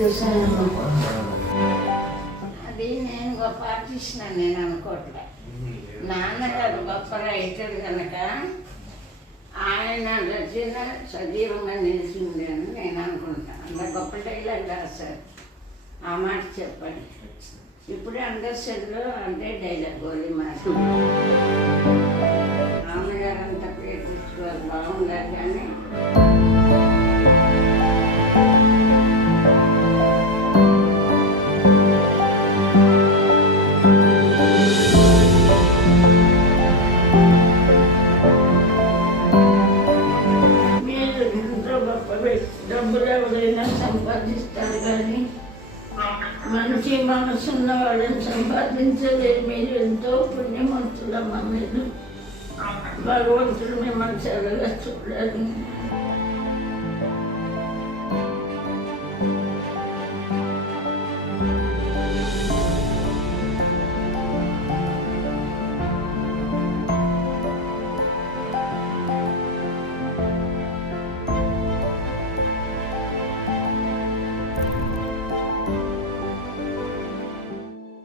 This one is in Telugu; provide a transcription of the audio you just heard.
చూసాను. అది నేను గొప్ప ఆర్టిస్ట్ అని నేను అనుకోవట్లే. నాన్నగారు గొప్ప రైటర్ కనుక ఆయన రచన సజీవంగా నిలిచింది అని నేను అనుకుంటాను. అంత గొప్ప డైలాగ్ రాశారు. ఆ మాట చెప్పండి. ఇప్పుడే అండర్స్టాండ్లో అంటే డైలాగ్ గోలి మాట. నాన్నగారు అంత పేరు తెచ్చుకోవాలి బాగుండాలి కానీ డబ్బులు ఎవరైనా సంపాదిస్తారు కానీ మంచి మనసున్న వాళ్ళని సంపాదించలేదు. మీరు ఎంతో పుణ్యమంతులమ్మ. మీరు భగవంతుడు మిమ్మల్ని చల్లగా చూడాలి.